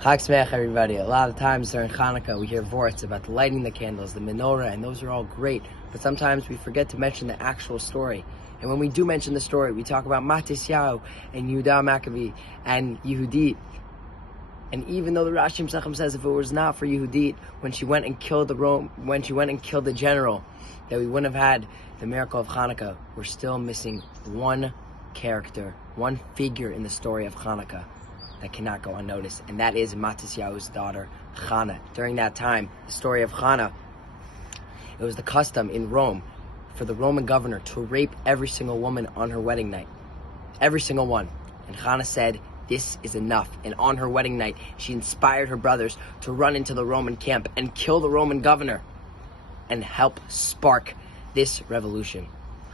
Chag Sameach, everybody. A lot of times during Chanukah, we hear vorts about lighting the candles, the menorah, and those are all great. But sometimes we forget to mention the actual story. And when we do mention the story, we talk about Matisyahu and Yehuda Maccabee and Yehudit. And even though the Rashi Mesachim says if it was not for Yehudit, when she went and killed the general, that we wouldn't have had the miracle of Chanukah, we're still missing one character, one figure in the story of Chanukah that cannot go unnoticed, and that is Matisyahu's daughter, Chana. During that time, the story of Chana, it was the custom in Rome for the Roman governor to rape every single woman on her wedding night. Every single one. And Chana said, this is enough. And on her wedding night, she inspired her brothers to run into the Roman camp and kill the Roman governor and help spark this revolution.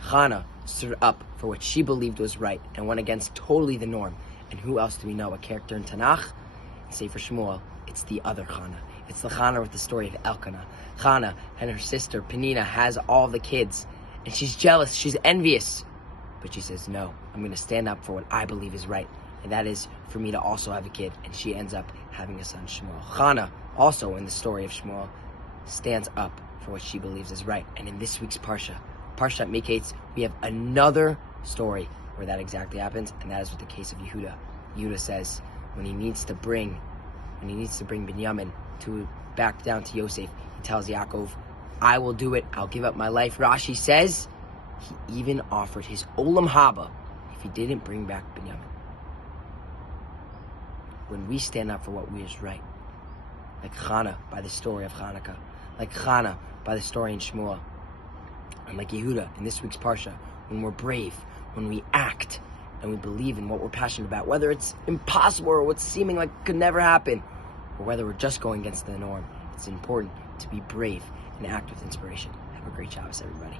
Chana stood up for what she believed was right and went against totally the norm. And who else do we know? A character in Tanakh? In Sefer Shmuel, it's the other Chana. It's the Chana with the story of Elkanah. Chana and her sister Penina has all the kids, and she's jealous, she's envious. But she says, no, I'm going to stand up for what I believe is right, and that is for me to also have a kid. And she ends up having a son, Shmuel. Chana, also in the story of Shmuel, stands up for what she believes is right. And in this week's Parsha, Chanukah and Miketz, we have another story where that exactly happens, and that is with the case of Yehuda. Yehuda says when he needs to bring Binyamin back down to Yosef, he tells Yaakov, I will do it, I'll give up my life. Rashi says he even offered his Olam Haba if he didn't bring back Binyamin. When we stand up for what we is right, like Chana by the story of Chanukah, like Chana by the story in Shmuel, and like Yehuda in this week's Parsha, when we're brave, when we act and we believe in what we're passionate about, whether it's impossible or what's seeming like could never happen, or whether we're just going against the norm, it's important to be brave and act with inspiration. Have a great Shabbos, everybody.